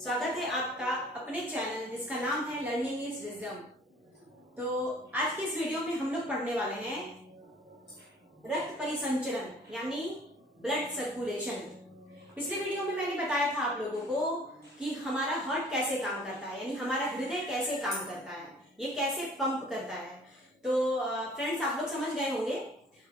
स्वागत है आपका अपने चैनल जिसका नाम है लर्निंग इज विजडम। तो आज की इस वीडियो में हम लोग पढ़ने वाले हैं रक्त परिसंचरण यानी ब्लड सर्कुलेशन। पिछले वीडियो में मैंने बताया था आप लोगों को कि हमारा हार्ट कैसे काम करता है, यानी हमारा हृदय कैसे काम करता है, ये कैसे पंप करता है। तो फ्रेंड्स आप लोग समझ गए होंगे।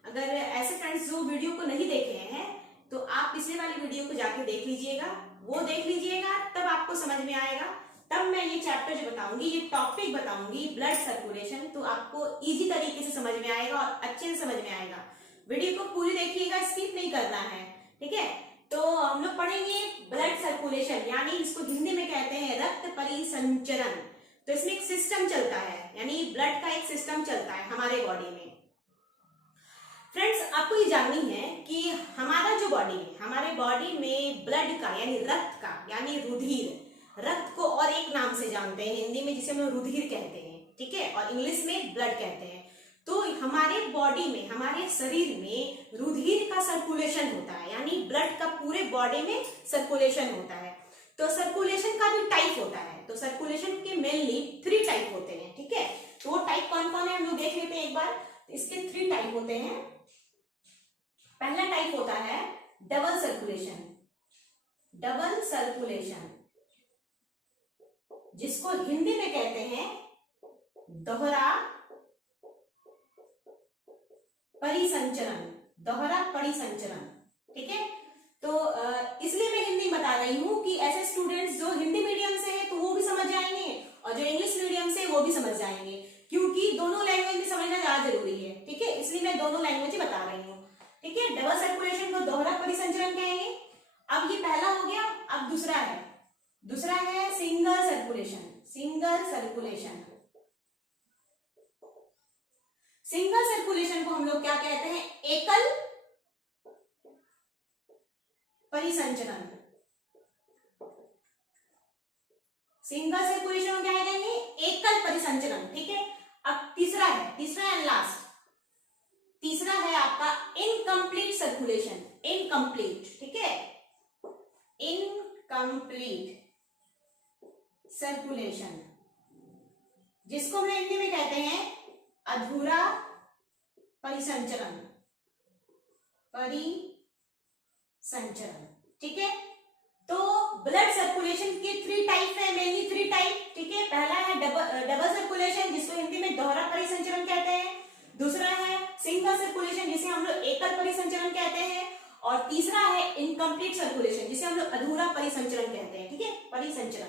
अगर ऐसे फ्रेंड्स जो वीडियो को नहीं देखे हैं तो आप पिछले वाली वीडियो को जाके देख लीजिएगा, वो देख लीजिएगा, तब आपको समझ में आएगा। तब मैं ये चैप्टर जो बताऊंगी, ये टॉपिक बताऊंगी ब्लड सर्कुलेशन, तो आपको इजी तरीके से समझ में आएगा और अच्छे से समझ में आएगा। वीडियो को पूरी देखिएगा, स्किप नहीं करना है, ठीक है। तो हम लोग पढ़ेंगे ब्लड सर्कुलेशन, यानी इसको हिंदी में कहते हैं रक्त परिसंचरण। तो इसमें एक सिस्टम चलता है, यानी ब्लड का एक सिस्टम चलता है हमारे बॉडी में। फ्रेंड्स आपको ये जाननी है कि हमारा जो बॉडी है, हमारे बॉडी में ब्लड का यानी रक्त का यानी रुधिर, रक्त को और एक नाम से जानते हैं हिंदी में जिसे हम रुधिर कहते हैं, ठीक है, और इंग्लिश में ब्लड कहते हैं। तो हमारे बॉडी में, हमारे शरीर में रुधिर का सर्कुलेशन होता है, यानी ब्लड का पूरे बॉडी में सर्कुलेशन होता है। तो सर्कुलेशन का भी टाइप होता है। तो सर्कुलेशन के मेनली 3 टाइप होते हैं, ठीक है। तो वो टाइप कौन कौन है हम लोग देख लेते हैं एक बार। इसके 3 टाइप होते हैं। पहला टाइप होता है डबल सर्कुलेशन। डबल सर्कुलेशन जिसको हिंदी में कहते हैं दोहरा परिसंचरण। दोहरा परिसंचरण, ठीक है। तो इसलिए मैं हिंदी बता रही हूं कि ऐसे स्टूडेंट्स जो हिंदी मीडियम से हैं तो वो भी समझ जाएंगे, और जो इंग्लिश मीडियम से वो भी समझ जाएंगे, क्योंकि दोनों लैंग्वेज में समझना ज्यादा जरूरी है, ठीक है। इसलिए मैं दोनों लैंग्वेज ही बता रही हूँ, ठीक है। डबल सर्कुलेशन को दोहरा परिसंचरण कहेंगे। अब ये पहला हो गया। अब दूसरा है single circulation. Single circulation, single circulation को हम लोग क्या कहते हैं? एकल परिसंचरण। सिंगल सर्कुलेशन को क्या कहेंगे? एकल परिसंचरण, ठीक है। अब तीसरा एंड लास्ट, तीसरा है आपका इनकम्प्लीट सर्कुलेशन। इनकम्प्लीट, ठीक है, इनकम्प्लीट सर्कुलेशन जिसको हम हिंदी में कहते हैं अधूरा परिसंचरण। परिसंचरण, ठीक है। तो ब्लड सर्कुलेशन के 3 टाइप है, मेनली 3 टाइप, ठीक है। पहला है डबल सर्कुलेशन जिसको हिंदी में दोहरा परिसंचरण कहते हैं। दूसरा है सिंगल सर्कुलेशन जिसे हम लोग एकल परिसंचरण कहते हैं। और तीसरा है इनकम्प्लीट सर्कुलेशन जिसे हम लोग अधूरा परिसंचरण कहते हैं, ठीक है, परिसंचरण।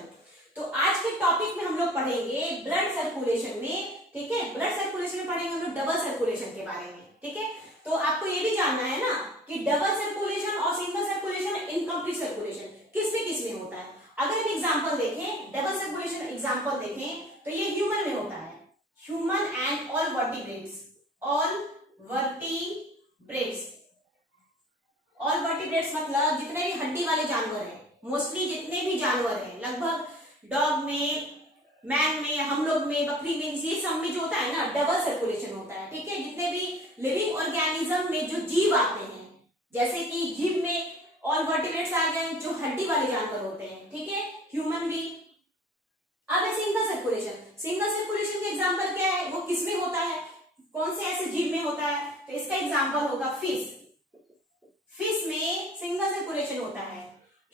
तो आज के टॉपिक में हम लोग पढ़ेंगे ब्लड सर्कुलेशन में, ठीक है। ब्लड सर्कुलेशन में पढ़ेंगे हम लोग डबल सर्कुलेशन के बारे में, ठीक है। तो आपको ये भी जानना है ना कि डबल सर्कुलेशन और सिंगल सर्कुलेशन, इनकम्प्लीट सर्कुलेशन किसमें होता है। अगर हम एग्जाम्पल देखें, डबल सर्कुलेशन एग्जाम्पल देखें तो ये ह्यूमन में होता है। Human and all vertebrates. All vertebrates, all vertebrates मतलब जितने भी हड्डी वाले जानवर हैं, मोस्टली जितने भी जानवर हैं, लगभग डॉग में, मैन में, हम लोग में, बकरी में, ये सब में जो होता है ना डबल सर्कुलेशन होता है, ठीक है। जितने भी लिविंग ऑर्गेनिज्म में जो जीव आते हैं, जैसे कि जीव में ऑल वर्टिब्रेट्स आ गए जो हड्डी वाले जानवर होते हैं, ठीक है, ह्यूमन भी। अब है सिंगल सर्कुलेशन। सिंगल सर्कुलेशन का एग्जांपल क्या है, वो किसमें होता है, कौन से ऐसे जीव में होता है? तो इसका एग्जांपल होगा फिश। फिश में सिंगल सर्कुलेशन होता है।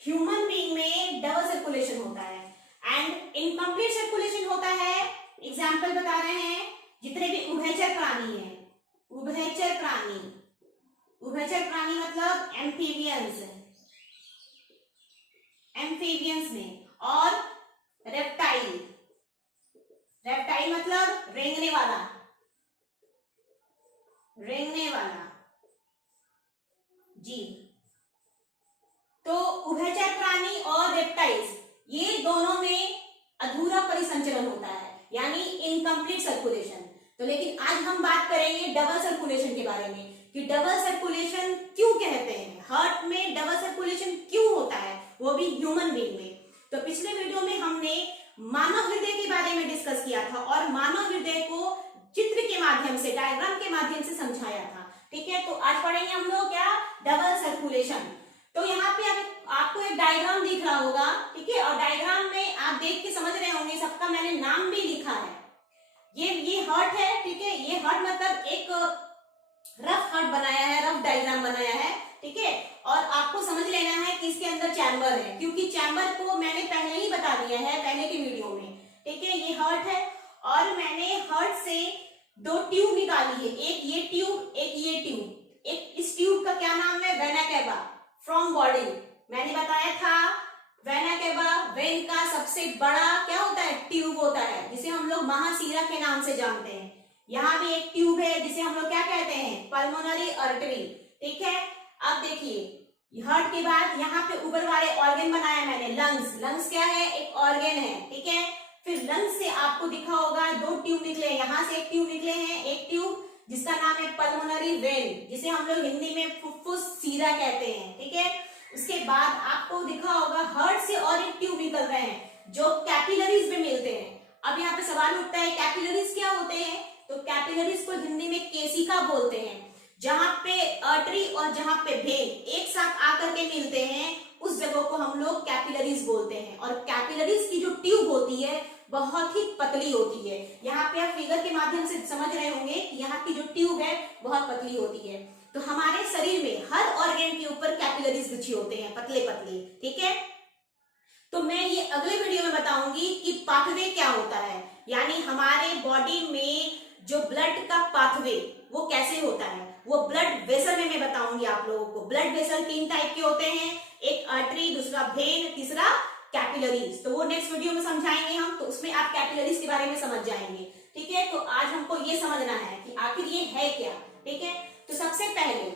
ह्यूमन बीइंग में डबल सर्कुलेशन होता है। एंड इनकम्प्लीट सर्कुलेशन होता है, एग्जाम्पल बता रहे हैं, जितने भी उभयचर प्राणी हैं, उभयचर प्राणी, उभयचर प्राणी मतलब एम्फीबियंस, एम्फीबियंस में, और रेप्टाइल, रेप्टाइल मतलब रेंगने वाला, रेंगने वाला जीव। तो उभयचर प्राणी और रेप्टाइल्स ये दोनों में अधूरा परिसंचरण होता है, यानी इनकम्प्लीट सर्कुलेशन। तो लेकिन आज हम बात करेंगे डबल सर्कुलेशन के बारे में कि डबल सर्कुलेशन क्यों कहते हैं, हार्ट में डबल सर्कुलेशन क्यों होता है, वो भी ह्यूमन बीइंग में। तो पिछले वीडियो में हमने मानव हृदय के बारे में डिस्कस किया था और मानव हृदय को चित्र के माध्यम से, डायग्राम के माध्यम से समझाया था, ठीक है। तो आज पढ़ेंगे हम लोग क्या, डबल सर्कुलेशन। तो यहाँ पे आपको एक डायग्राम दिख रहा होगा, ठीक है, और डायग्राम में आप देख के समझ रहे होंगे, सबका मैंने नाम भी लिखा है। ये हार्ट है, ठीक है, ये हार्ट मतलब एक रफ हार्ट बनाया है, रफ डायग्राम बनाया है, ठीक है। और आपको समझ लेना है कि इसके अंदर चैम्बर है, क्योंकि चैम्बर को मैंने पहले ही बता दिया है पहले की वीडियो में, ठीक है। ये हार्ट है और मैंने हार्ट से 2 ट्यूब निकाली है, एक ये ट्यूब, एक ये ट्यूब। एक इस ट्यूब का क्या नाम है? Vena cava from body. मैंने बताया था वेना कैवा वेन का सबसे बड़ा क्या होता है? ट्यूब होता है, जिसे हम लोग महाशिरा के नाम से जानते हैं। यहाँ भी एक ट्यूब है जिसे हम लोग क्या कहते हैं? पल्मोनरी आर्टरी, ठीक है। अब देखिए हार्ट के बाद यहाँ पे ऊपर वाले ऑर्गन बनाया मैंने, लंग्स। लंग्स क्या है? एक ऑर्गन है, ठीक है। फिर लंग्स से आपको दिखा होगा 2 ट्यूब निकले, यहाँ से एक ट्यूब निकले हैं, एक ट्यूब जिसका नाम है पल्मोनरी वेन, जिसे हम लोग हिंदी में फुफ्फुस सीरा कहते हैं, ठीक है। उसके बाद आपको दिखा होगा हार्ट से और एक ट्यूब निकल रहे हैं जो कैपिलरीज में मिलते हैं। अब यहाँ पे सवाल उठता है कैपिलरीज क्या होते हैं? तो कैपिलरीज को हिंदी में केशिका बोलते हैं। जहां पे आर्टरी और जहां पे वेन एक साथ आकर के मिलते हैं उस जगह को हम लोग कैपिलरीज बोलते हैं। और कैपिलरीज की जो ट्यूब होती है बहुत ही पतली होती है। यहाँ पे आप फिगर के माध्यम से समझ रहे होंगे कि यहाँ की जो ट्यूब है बहुत पतली होती है। तो हमारे शरीर में हर ऑर्गन के ऊपर कैपिलरीज बिछे होते हैं, पतले पतले, ठीक है। तो मैं ये अगले वीडियो में बताऊंगी कि पाथवे क्या होता है, यानी हमारे बॉडी में जो ब्लड का पाथवे वो कैसे होता है, वो ब्लड वेसल में मैं बताऊंगी आप लोगों को। ब्लड वेसल 3 टाइप के होते हैं, एक आर्टरी, दूसरा वेन, तीसरा कैपिलरीज। तो वो नेक्स्ट वीडियो में समझाएंगे हम, तो उसमें आप कैपिलरीज के बारे में समझ जाएंगे, ठीक है। तो आज हमको ये समझना है कि आखिर ये है क्या, ठीक है। तो सबसे पहले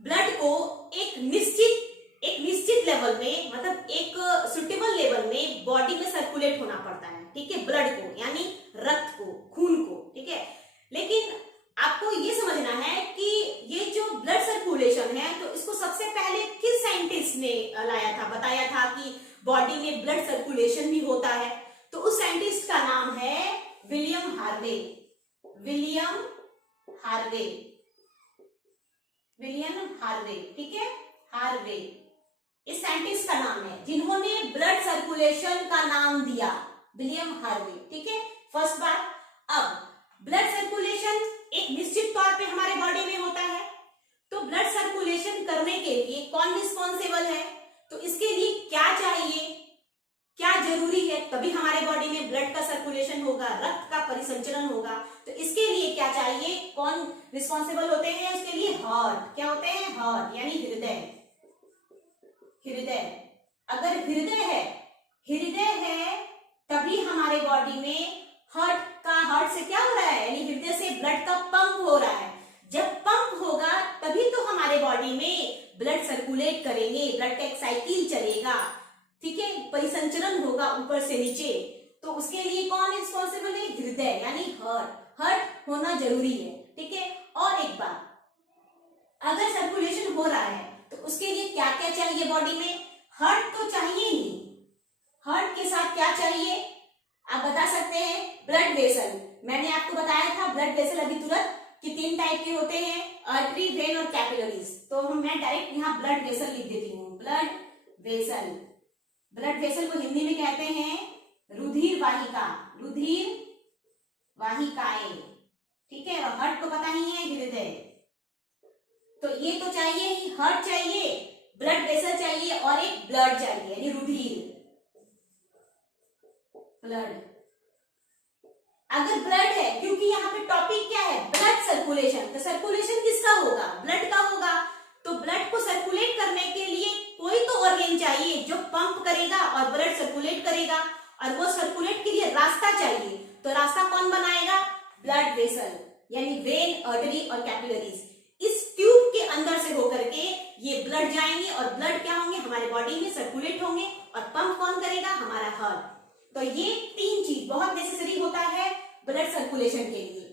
ब्लड को एक निश्चित लेवल में, मतलब एक सुटेबल लेवल में बॉडी में सर्कुलेट होना पड़ता है, ठीक है, ब्लड को यानी रक्त को, खून को, ठीक है। लेकिन आपको ये समझना है कि ये जो ब्लड सर्कुलेशन है तो इसको सबसे पहले किस साइंटिस्ट ने लाया था, बताया था कि बॉडी में ब्लड सर्कुलेशन भी होता है। तो उस साइंटिस्ट का नाम है William Harvey. William Harvey, William Harvey, ठीक है, हार्वे इस साइंटिस्ट का नाम है जिन्होंने ब्लड सर्कुलेशन का नाम दिया, विलियम हार्वे, ठीक है। फर्स्ट बात, अब ब्लड सर्कुलेशन एक निश्चित तौर पे हमारे बॉडी में होता है, तो ब्लड सर्कुलेशन करने के लिए कौन रिस्पॉन्सिबल है? तो इसके लिए क्या चाहिए, क्या जरूरी है, तभी हमारे बॉडी में ब्लड का सर्कुलेशन होगा, रक्त का परिसंचरण होगा। तो इसके लिए क्या चाहिए, कौन रिस्पॉन्सिबल होते हैं? उसके लिए हार्ट। क्या होते हैं? हार्ट यानी हृदय। हृदय, अगर हृदय है तभी हमारे बॉडी में हार्ट से क्या हो रहा है, यानी हृदय से ब्लड का पंप हो रहा है। जब पंप होगा तभी तो हमारे बॉडी में ब्लड सर्कुलेट करेंगे, ब्लड का एक साइकिल चलेगा, ठीक है, परिसंचरण होगा ऊपर से नीचे। तो उसके लिए कौन रिस्पॉन्सिबल है? हृदय यानी हार्ट होना जरूरी है, ठीक है। और एक बात, अगर सर्कुलेशन हो रहा है तो उसके लिए क्या क्या चाहिए बॉडी में? हार्ट तो चाहिए ही, हार्ट के साथ क्या चाहिए आप बता सकते हैं? Blood vessel. मैंने आपको बताया था ब्लड वेसल अभी तुरंत कि 3 टाइप के होते हैं, आर्टरी, वेन और कैपिलरीज। तो मैं डायरेक्ट यहाँ ब्लड वेसल लिख देती हूँ, ब्लड वेसल। ब्लड वेसल को हिंदी में कहते हैं रुधिर वाहिका, रुधिर वाहिकाएं, ठीक है। और हार्ट को पता ही है हृदय। तो ये तो चाहिए ही, हार्ट चाहिए, ब्लड वेसल चाहिए और एक ब्लड चाहिए यानी रुधिर, ब्लड। अगर ब्लड है, क्योंकि यहाँ पे टॉपिक क्या है? Blood circulation. तो सर्कुलेशन किसका होगा? ब्लड का होगा। तो ब्लड को सर्कुलेट करने के लिए कोई तो ऑर्गन चाहिए जो पंप करेगा और ब्लड सर्कुलेट करेगा, और वो सर्कुलेट के लिए रास्ता चाहिए। तो रास्ता कौन बनाएगा? ब्लड वेसल यानी वेन, आर्टरी और कैपिलरीज। इस ट्यूब के अंदर से होकर के ये ब्लड जाएंगे और ब्लड क्या होंगे? हमारे बॉडी में सर्कुलेट होंगे, और पंप कौन करेगा? हमारा हार्ट। तो ये 3 चीज बहुत नेसेसरी होता है ब्लड सर्कुलेशन के लिए।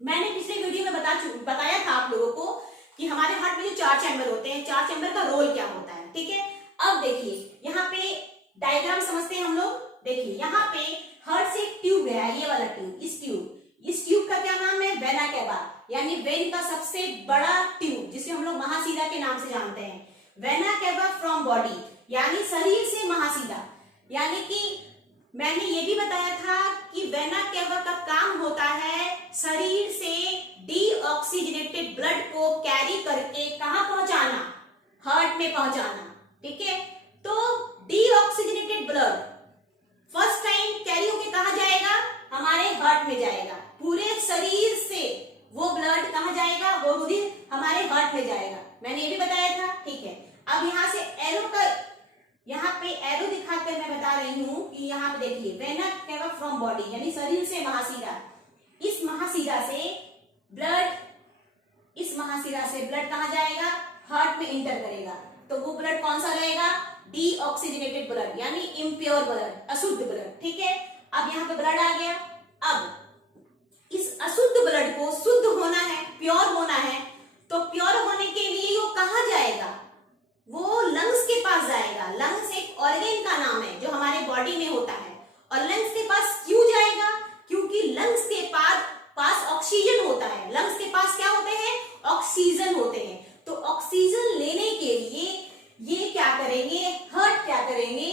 मैंने पिछले वीडियो में बताया था आप लोगों को कि हमारे हार्ट में जो 4 चैम्बर होते हैं, 4 चैम्बर का रोल क्या होता है, ठीक है। अब देखिए यहाँ पे डायग्राम समझते हैं हम लोग। देखिए यहाँ पे हार्ट से एक ट्यूब गया है, ये वाला ट्यूब, इस ट्यूब का क्या नाम है? वेना कैवा यानी वेन का सबसे बड़ा ट्यूब, जिसे हम लोग महाशिरा के नाम से जानते हैं। वेना केवा फ्रॉम बॉडी यानी शरीर से महाशिरा। यानी कि मैंने ये भी बताया था कि वेना केवा का काम होता है शरीर से डीऑक्सीजनेटेड ब्लड को कैरी करके कहां पहुंचाना, हार्ट में पहुंचाना। ठीक है, तो deoxygenated blood first time carry होके कहां जाएगा, हमारे हार्ट में जाएगा। पूरे शरीर से वो ब्लड कहां जाएगा, वो रुधिर हमारे हार्ट में जाएगा। मैंने ये भी बताया था। ठीक है, अब यहां से एरो का, यहाँ पे एरो दिखाकर मैं बता रही हूं कि यहाँ पे देखिए वेना केवा फ्रॉम बॉडी यानी शरीर से महाशिरा। इस महाशिरा से ब्लड, इस महाशिरा से ब्लड कहां जाएगा, हार्ट में इंटर करेगा। तो वो ब्लड कौन सा रहेगा, डीऑक्सीजनेटेड ब्लड यानी इम्प्योर ब्लड, अशुद्ध ब्लड। ठीक है, अब यहाँ पे ब्लड आ गया। अब इस अशुद्ध ब्लड को शुद्ध होना है, प्योर होना है, तो प्योर होने के लिए वो कहां जाएगा, वो लंग्स के पास जाएगा। लंग्स एक ऑर्गन का नाम है जो हमारे बॉडी में होता है। और लंग्स के पास क्यों जाएगा, क्योंकि लंग्स के पास ऑक्सीजन होता है। लंग्स के पास क्या होते हैं, ऑक्सीजन होते हैं। तो ऑक्सीजन लेने के लिए ये क्या करेंगे, हार्ट क्या करेंगे,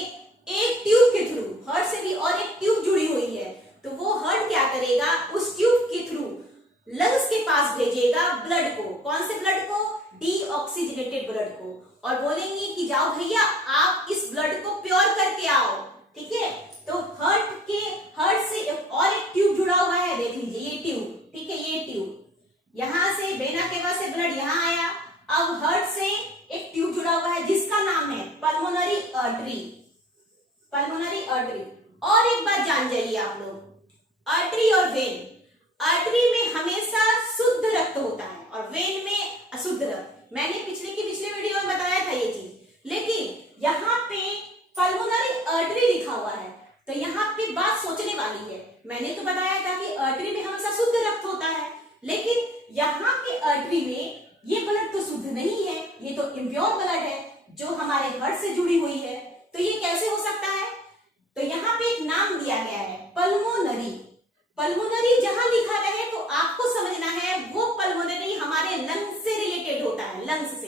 एक ट्यूब के थ्रू, हार्ट से भी और एक ट्यूब जुड़ी हुई है, तो वो हार्ट क्या करेगा, उस ट्यूब के थ्रू लंग्स के पास भेजेगा ब्लड को। कौन से ब्लड को, डीऑक्सीजनेटेड ब्लड को। और बोलेंगे कि जाओ भैया आप इस ब्लड को प्योर करके आओ। ठीक है, तो हार्ट से और एक ट्यूब जुड़ा हुआ है, देख लीजिए ये ट्यूब। ठीक है, ये ट्यूब यहां से वेना केवा से ब्लड यहां आया। अब हार्ट से एक ट्यूब जुड़ा हुआ है जिसका नाम है पल्मोनरी आर्टरी। Pulmonary artery. और एक बात जान जाइए आप लोग, आर्टरी और वेन, आर्टरी में हमेशा शुद्ध रक्त होता है और वेन में अशुद्ध रक्त। मैंने पिछले वीडियो में बताया था ये चीज, लेकिन यहाँ पे पल्मोनरी आर्टरी लिखा हुआ है तो यहाँ पे बात सोचने वाली है। मैंने तो बताया था कि आर्टरी में हमेशा शुद्ध रक्त होता है, लेकिन यहाँ के आर्टरी में ये ब्लड तो शुद्ध नहीं है, ये तो इम्प्योर ब्लड है जो हमारे हार्ट से जुड़ी हुई है। तो ये कैसे हो सकता है, तो यहाँ पे एक नाम दिया गया है पल्मोनरी। पल्मोनरी जहां लिखा रहे तो आपको समझना है वो पल्मोनरी हमारे लंग्स से रिलेटेड होता है, लंग्स से।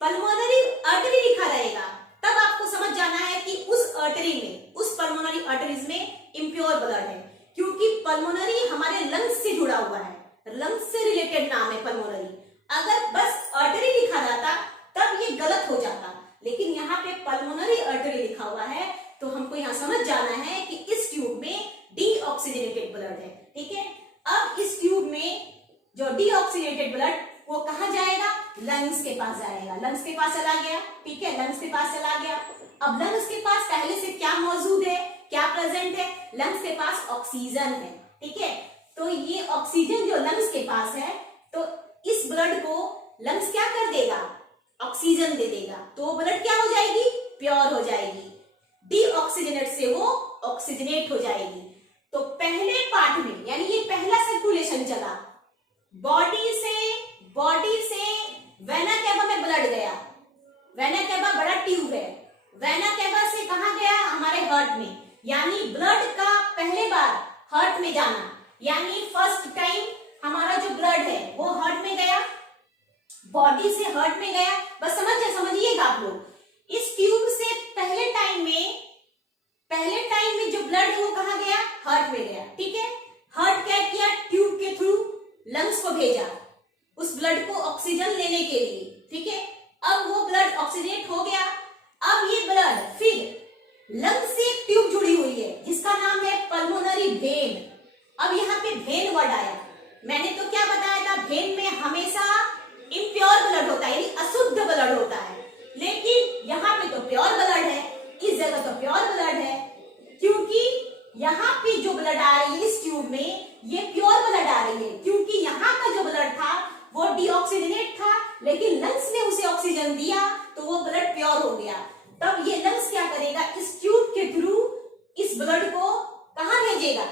पल्मोनरी आर्टरी लिखा रहेगा तब आपको समझ जाना है कि उस आर्टरी में, उस पल्मोनरी आर्टरीज में इम्प्योर ब्लड है, क्योंकि पल्मोनरी हमारे लंग्स से जुड़ा हुआ है, लंग्स से रिलेटेड नाम है पल्मोनरी। अगर बस आर्टरी लिखा रहता तब ये गलत हो जाता, लेकिन यहाँ पे पल्मोनरी आर्टरी लिखा हुआ है तो हमको यहाँ समझ जाना है कि इस ट्यूब में डीऑक्सीजनेटेड ब्लड है। ठीक है, अब इस ट्यूब में जो डीऑक्सीजनेटेड ब्लड वो कहां जाएगा, लंग्स के पास जाएगा। लंग्स के पास चला गया। ठीक है, लंग्स के पास चला गया। अब लंग्स के पास पहले से क्या मौजूद है, क्या प्रेजेंट है, लंग्स के पास ऑक्सीजन है। ठीक है, तो ये ऑक्सीजन जो लंग्स के पास है तो इस ब्लड को लंग्स क्या कर देगा, ऑक्सीजन दे देगा, तो ब्लड क्या हो जाएगी, प्योर हो जाएगी। डीऑक्सीजनेट से वो ऑक्सीजनेट हो जाएगी। तो पहले पार्ट में यानी ये पहला सर्कुलेशन चला, बॉडी से वेना केवा में ब्लड गया। वेना केवा बड़ा ट्यूब है, वेना केवा से कहां गया, हमारे हार्ट में। यानी ब्लड का पहले बार हार्ट में जाना, यानी फर्स्ट टाइम हमारा जो ब्लड है वो हार्ट में गया, बॉडी से हार्ट में गया। बस समझिएगा आप लोग। इस ट्यूब से पहले टाइम में जो ब्लड है वो कहां गया, हार्ट में गया। ठीक है, हार्ट क्या किया, ट्यूब के थ्रू लंग्स को भेजा उस ब्लड को ऑक्सीजन लेने के लिए। ठीक है, अब वो ब्लड ऑक्सीजनेट हो गया। अब ये ब्लड फिर लंग्स से एक ट्यूब जुड़ी हुई है जिसका नाम है पल्मोनरी वेन। अब यहाँ पे वेन वर्ड आया, मैंने तो क्या बताया था, वेन में हमेशा इम्प्योर ब्लड होता है, यानी अशुद्ध ब्लड होता है, लेकिन यहाँ पे तो प्योर ब्लड है, इस जगह तो प्योर ब्लड है, क्योंकि यहाँ पे जो ब्लड आ रही है इस ट्यूब में ये प्योर ब्लड आ रही है, क्योंकि यहाँ का जो ब्लड था वो डीऑक्सीजनेट था, लेकिन लंग्स ने उसे ऑक्सीजन दिया तो वो ब्लड प्योर हो गया। तब ये लंग्स क्या करेगा, इस ट्यूब के थ्रू इस ब्लड को कहां भेजेगा,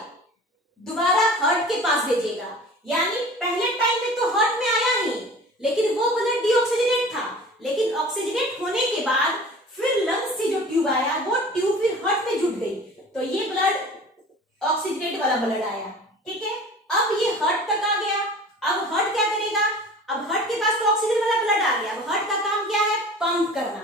दोबारा हार्ट के पास भेजेगा। यानी पहले टाइम में तो हार्ट में आया ही, लेकिन वो ब्लड डीऑक्सीजनेट था, लेकिन ऑक्सीजनेट होने के बाद फिर लंग्स से जो ट्यूब आया वो ट्यूब फिर हार्ट में जुट गई, तो ये ब्लड ऑक्सीजनेट वाला ब्लड आया। ठीक है, अब ये हार्ट तक आ गया। अब हार्ट क्या करेगा, अब हार्ट के पास तो ऑक्सीजन वाला ब्लड आ गया, अब हार्ट का काम क्या है, पंप करना।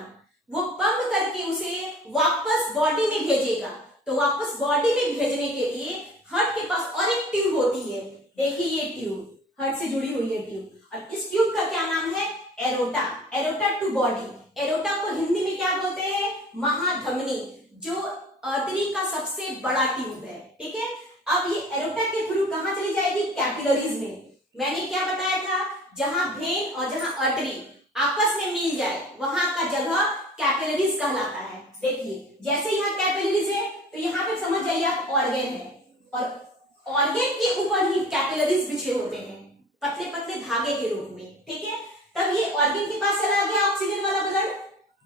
बॉडी में भेजेगा। तो वापस बॉडी में भेजने के लिए हार्ट के पास और एक ट्यूब होती है। देखिए ये ट्यूब हार्ट से जुड़ी हुई है ट्यूब, और इस ट्यूब का क्या नाम है? Aorta. Aorta to body. Aorta को हिंदी में क्या बोलते हैं? महाधमनी, जो आर्टरी का सबसे बड़ा ट्यूब है। ठीक है, अब ये एरोटा के थ्रू कहां चली जाएगी? कैपिलरीज में। मैंने क्या बताया था? जहां वेन और जहां आर्टरी आपस में मिल जाए वहां का जगह कैपिलरीज कहलाता है। देखिए जैसे यहाँ कैपिलरीज है तो यहाँ पे समझ जाइए आप ऑर्गन है, और ऑर्गन के ऊपर ही कैपिलरीज बिछे होते हैं पतले पतले धागे के रूप में। ठीक है, तब ये ऑर्गन के पास चला गया ऑक्सीजन वाला ब्लड,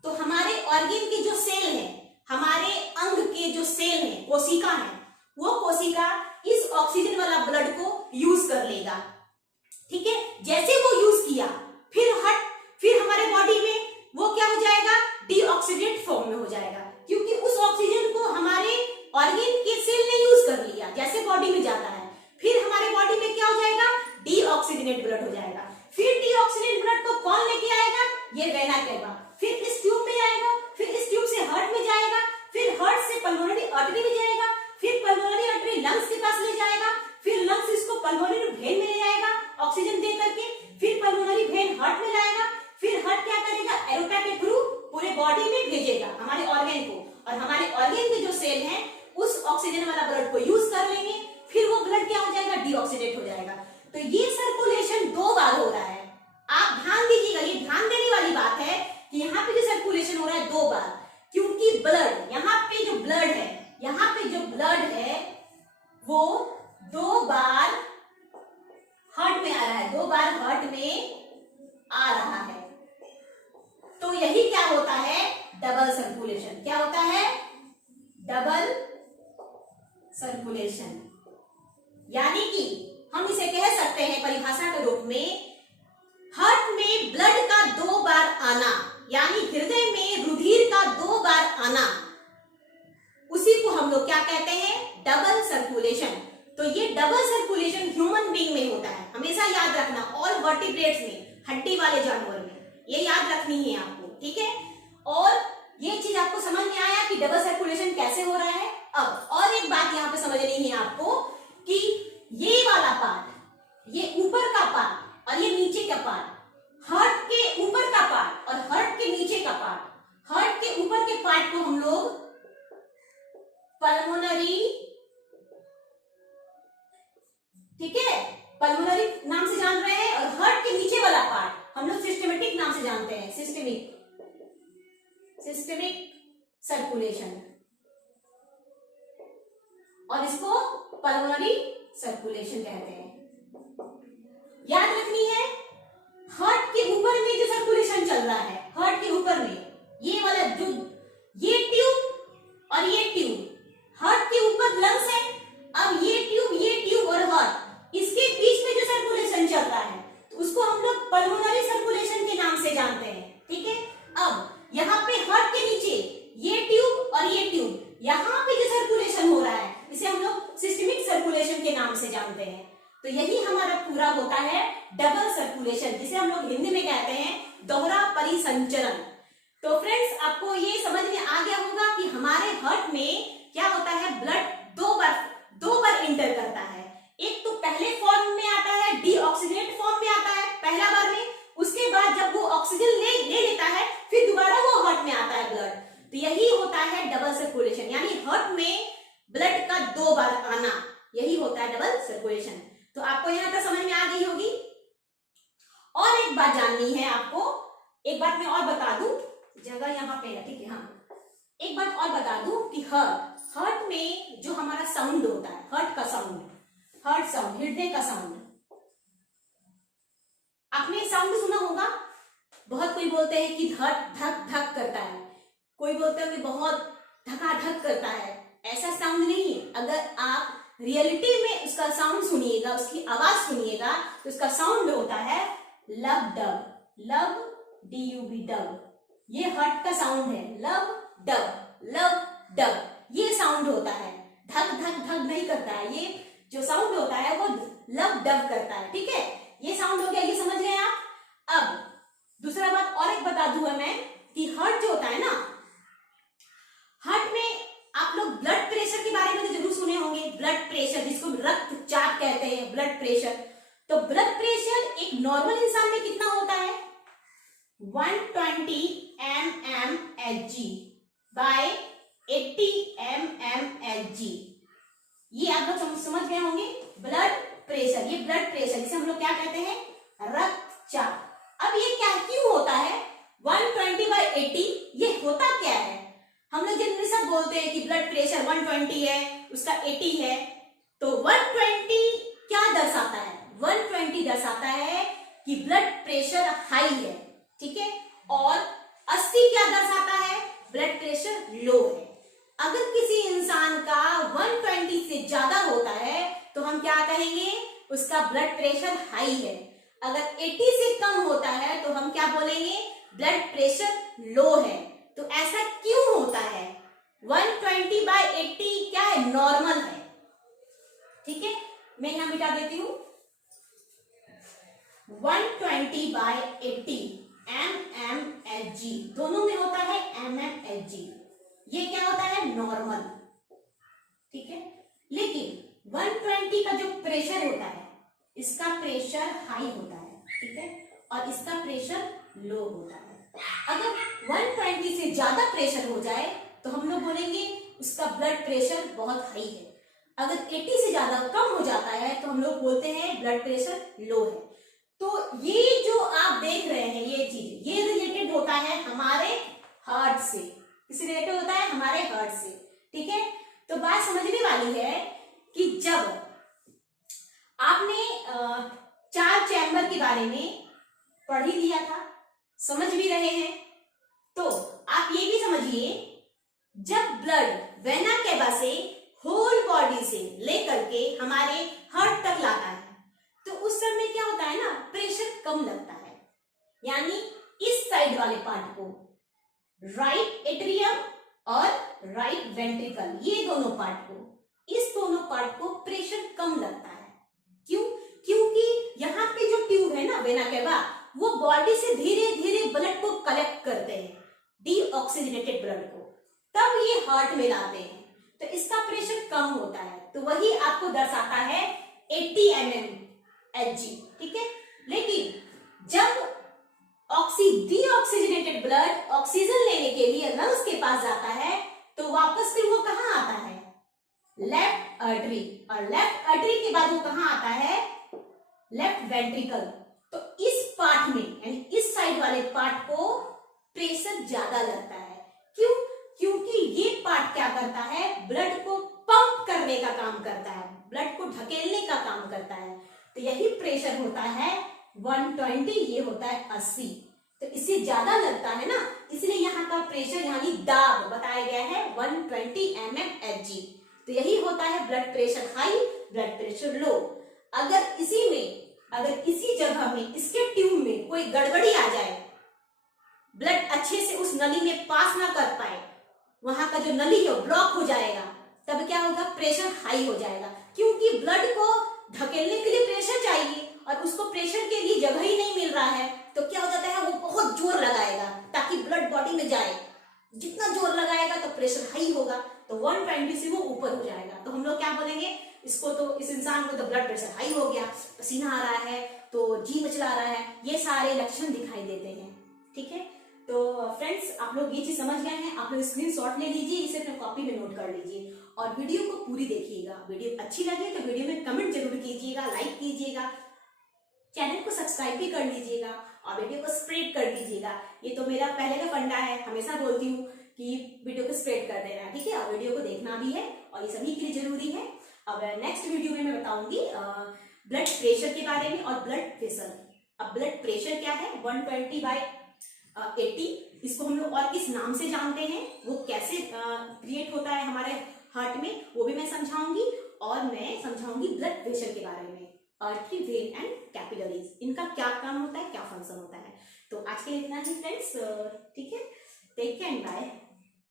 तो हमारे ऑर्गन के जो सेल है, हमारे अंग के जो सेल है, कोशिका है, वो कोशिका इस ऑक्सीजन वाला ब्लड को यूज कर लेगा। ठीक है, जैसे वो यूज किया फिर हमारे बॉडी में वो क्या हो जाएगा? डीऑक्सीडेट फॉर्म में हो जाएगा, क्योंकि उस ऑक्सीजन को हमारे ऑर्गन के सेल ने यूज कर लिया। जैसे बॉडी में जाता है फिर हमारे बॉडी में क्या हो जाएगा? डीऑक्सीजनेट ब्लड हो जाएगा। फिर डीऑक्सीजनेट ब्लड को कौन लेके आएगा? ये वेना केवा। फिर इस ट्यूब में आएगा, फिर इस ट्यूब से हार्ट में जाएगा, फिर हार्ट से पल्मोनरी आर्टरी में जाएगा, फिर पल्मोनरी आर्टरी लंग्स के पास ले जाएगा, फिर लंग्स इसको पल्मोनरी वेन में ले जाएगा ऑक्सीजन दे करके, फिर पल्मोनरी वेन हार्ट में लाएगा, फिर हार्ट क्या करेगा? एरोटा के थ्रू पूरे बॉडी में भेजेगा हमारे ऑर्गन को, और हमारे ऑर्गन के जो सेल हैं उस ऑक्सीजन वाला ब्लड को यूज कर लेंगे, फिर वो ब्लड क्या हो जाएगा? डीऑक्सीडेट हो जाएगा। तो ये सर्कुलेशन 2 बार हो रहा है। आप ध्यान दीजिएगा, ये ध्यान देने वाली बात है कि यहाँ पे जो सर्कुलेशन हो रहा है 2 बार, क्योंकि ब्लड यहाँ पे जो ब्लड है, यहाँ पे जो ब्लड है वो 2 बार हार्ट में आ रहा है, 2 बार हार्ट में आ रहा है। तो यही क्या होता है? Double circulation. क्या होता है? Double circulation. यानी कि हम इसे कह सकते हैं परिभाषा के रूप में, हार्ट में ब्लड का 2 बार आना, यानी हृदय में रुधिर का 2 बार आना, उसी को हम लोग क्या कहते हैं? Double circulation. तो ये डबल सर्कुलेशन ह्यूमन बीइंग में होता है। हमेशा याद रखना, ऑल वर्टिब्रेट्स में, हड्डी वाले जानवर में, ये याद रखनी है आपको। ठीक है, और ये चीज आपको समझ में आया कि डबल सर्कुलेशन कैसे हो रहा है। अब और एक बात यहाँ पे समझनी है आपको कि ये वाला पार्ट, ये ऊपर का पार्ट और ये नीचे का पार्ट, हार्ट के ऊपर का पार्ट और हार्ट के नीचे का पार्ट, हार्ट के ऊपर के पार्ट को हम लोग पल्मोनरी, ठीक है, पल्मोनरी नाम से जान रहे हैं, और हार्ट के नीचे वाला पार्ट हम लोग सिस्टेमेटिक नाम से जानते हैं। सिस्टेमिक सर्कुलेशन, और इसको पल्मोनरी सर्कुलेशन कहते हैं। याद रखनी है, हार्ट के ऊपर में जो सर्कुलेशन चल रहा है, हार्ट के ऊपर में ये वाला जो ये ट्यूब और ये ट्यूब, हार्ट के ऊपर लंग्स है, अब ये ट्यूब और हार्ट, इसके बीच में जो सर्कुलेशन चल रहा है तो उसको हम लोग पल्मोनरी सर्कुलेशन के नाम से जानते हैं। ठीक है, अब यहाँ पे हार्ट के नीचे ये ट्यूब और ये ट्यूब, यहाँ पे जो सर्कुलेशन हो रहा है इसे हम लोग सिस्टेमिक सर्कुलेशन के नाम से जानते हैं। तो यही हमारा पूरा होता है डबल सर्कुलेशन, जिसे हम लोग हिंदी में कहते हैं दोहरा परिसंचरण। तो फ्रेंड्स, आपको ये समझ में आ गया होगा कि हमारे हार्ट में क्या होता है? ब्लड दो बार इंटर करता है। एक तो पहले फॉर्म में आता है, डीऑक्सीजनेट फॉर्म में आता है पहला बार में, उसके बाद जब वो ऑक्सीजन ले लेता है फिर दोबारा वो हार्ट में आता है ब्लड। तो यही होता है डबल सर्कुलेशन, यानी हार्ट में ब्लड का 2 बार आना, यही होता है डबल सर्कुलेशन। तो आपको यहाँ तक समझ में आ गई होगी। और एक बात जाननी है आपको, एक बात मैं और बता दूं, जगह यहाँ पे है, ठीक है, हाँ, एक बात और बता दूं कि हार्ट में जो हमारा साउंड होता है, हार्ट का साउंड, हार्ट साउंड, हृदय का साउंड, आपने साउंड सुना होगा। बहुत कोई बोलते हैं कि धक धक धक करता है, कोई बोलते हैं कि बहुत धकाधक करता है। ऐसा साउंड नहीं है। अगर आप रियलिटी में उसका साउंड सुनिएगा, उसकी आवाज सुनिएगा, तो उसका साउंड होता है लब डब, लब DUB डब। ये हार्ट का साउंड है, लब डब, ये साउंड होता है। धक धक धक नहीं करता है, ये जो साउंड होता है वो लब डब करता है। ठीक है, ये साउंड हो गया, ये समझ गए आप। अब दूसरा बात और एक बता दूं मैं कि हार्ट जो होता है ना, हार्ट में रक्तचाप कहते हैं, ब्लड प्रेशर। तो ब्लड प्रेशर एक नॉर्मल इंसान में कितना होता है? 120 mmHg बाय 80 mmHg। ये आप लोग समझ गए होंगे ब्लड प्रेशर। ये ब्लड प्रेशर जिसे हम लोग क्या कहते हैं? रक्तचाप। अब ये क्या क्यों होता है 120/80? ये होता क्या है? हम लोग जनरली सब बोलते हैं कि ब्लड प्रेशर 120 है, उसका 80 है। तो 120 क्या दर्शाता है? 120 दर्शाता है कि ब्लड प्रेशर हाई है, ठीक है। और 80 क्या दर्शाता है? ब्लड प्रेशर लो है। अगर किसी इंसान का 120 से ज्यादा होता है तो हम क्या कहेंगे? उसका ब्लड प्रेशर हाई है। अगर 80 से कम होता है तो हम क्या बोलेंगे? ब्लड प्रेशर लो है। तो ऐसा क्यों होता है? 120/80 क्या है? नॉर्मल है, ठीक है। मैं यहां मिटा देती हूं। 120/80 mmHg, दोनों में होता है mmHg। ये क्या होता है? नॉर्मल, ठीक है। लेकिन 120 का जो प्रेशर होता है, इसका प्रेशर हाई होता है, ठीक है, और इसका प्रेशर लो होता है। अगर 120 से ज्यादा प्रेशर हो जाए तो हम लोग बोलेंगे उसका ब्लड प्रेशर बहुत हाई है। अगर 80 से ज्यादा कम हो जाता है तो हम लोग बोलते हैं ब्लड प्रेशर लो है। तो ये जो आप देख रहे हैं ये चीज, ये रिलेटेड होता है हमारे हार्ट से। किससे रिलेटेड होता है? हमारे हार्ट से, ठीक है। तो बात समझने वाली है कि जब आपने 4 चैम्बर के बारे में पढ़ ही लिया था, समझ भी रहे हैं, तो आप ये भी समझिए जब ब्लड वेना केवा से होल बॉडी से लेकर के हमारे हार्ट तक लाता है तो उस समय क्या होता है ना, प्रेशर कम लगता है। यानी इस साइड वाले पार्ट को, राइट एट्रियम और राइट वेंट्रिकल, ये दोनों पार्ट को, इस दोनों पार्ट को प्रेशर कम लगता है। क्यों? क्योंकि यहाँ पे जो ट्यूब है ना वेना केवा, वो बॉडी से धीरे धीरे ब्लड को कलेक्ट करते हैं, डीऑक्सीजनेटेड ब्लड को, तब ये हार्ट में लाते हैं। तो इसका प्रेशर कम होता है। तो वही आपको दर्शाता है 80 mmHg, ठीक है। लेकिन जब डीऑक्सीजनेटेड ब्लड ऑक्सीजन लेने के लिए लंग्स के पास जाता है तो वापस फिर वो कहाँ आता है? लेफ्ट आर्टरी, और लेफ्ट आर्टरी के बाद वो कहाँ आता है? Left ventricle. तो इस पार्ट में, यानी इस साइड वाले पार्ट को प्रेशर ज्यादा लगता है। क्यों? क्योंकि ये पार्ट क्या करता है? ब्लड को पंप करने का काम करता है, ब्लड को ढकेलने का काम करता है। तो यही प्रेशर होता है 120, ये होता है 80। तो इससे ज्यादा लगता है ना, इसलिए यहाँ का प्रेशर यानी दाब बताया गया है 120 mmHg। तो यही होता है blood pressure high, blood pressure low. अगर इसी में, अगर इसी जगह में, इसके ट्यूब में कोई गड़बड़ी आ जाए, ब्लड अच्छे से उस नली में पास ना कर पाए, वहां का जो नली है ब्लॉक हो जाएगा, तब क्या होगा? प्रेशर हाई हो जाएगा। क्योंकि ब्लड को धकेलने के लिए प्रेशर चाहिए और उसको प्रेशर के लिए जगह ही नहीं मिल रहा है, तो क्या हो जाता है? वो बहुत जोर लगाएगा ताकि ब्लड बॉडी में जाए। जितना जोर लगाएगा तो प्रेशर हाई होगा, तो 120 से वो ऊपर हो जाएगा। तो हम लोग क्या बोलेंगे इसको? तो इस इंसान को तो ब्लड प्रेशर हाई हो गया, पसीना आ रहा है, तो जी मचला रहा है, ये सारे लक्षण दिखाई देते हैं, ठीक है। तो फ्रेंड्स, आप लोग ये चीज समझ गए हैं। आप लोग स्क्रीनशॉट ले लीजिए, इसे अपने कॉपी में नोट कर लीजिए और वीडियो को पूरी देखिएगा। वीडियो अच्छी लगे तो वीडियो में कमेंट जरूर कीजिएगा, लाइक कीजिएगा, चैनल को सब्सक्राइब भी कर लीजिएगा और वीडियो को स्प्रेड कर दीजिएगा। ये तो मेरा पहले का फंडा है, हमेशा बोलती हूँ कि वीडियो को स्प्रेड कर देना, ठीक है। और वीडियो को देखना भी है और ये सभी के लिए जरूरी है। अब नेक्स्ट वीडियो में मैं बताऊंगी ब्लड प्रेशर के बारे में और ब्लड प्रेशर। अब ब्लड प्रेशर क्या है? 120/80, इसको हम लोग और किस नाम से जानते हैं, वो कैसे क्रिएट होता है हमारे हार्ट में, वो भी मैं समझाऊंगी। और मैं समझाऊंगी ब्लड प्रेशर के बारे में, आर्टरी, वेन एंड कैपिलरीज, इनका क्या काम होता है, क्या फंक्शन होता है। तो आज के लिए इतना ही फ्रेंड्स, ठीक है। Take care and bye.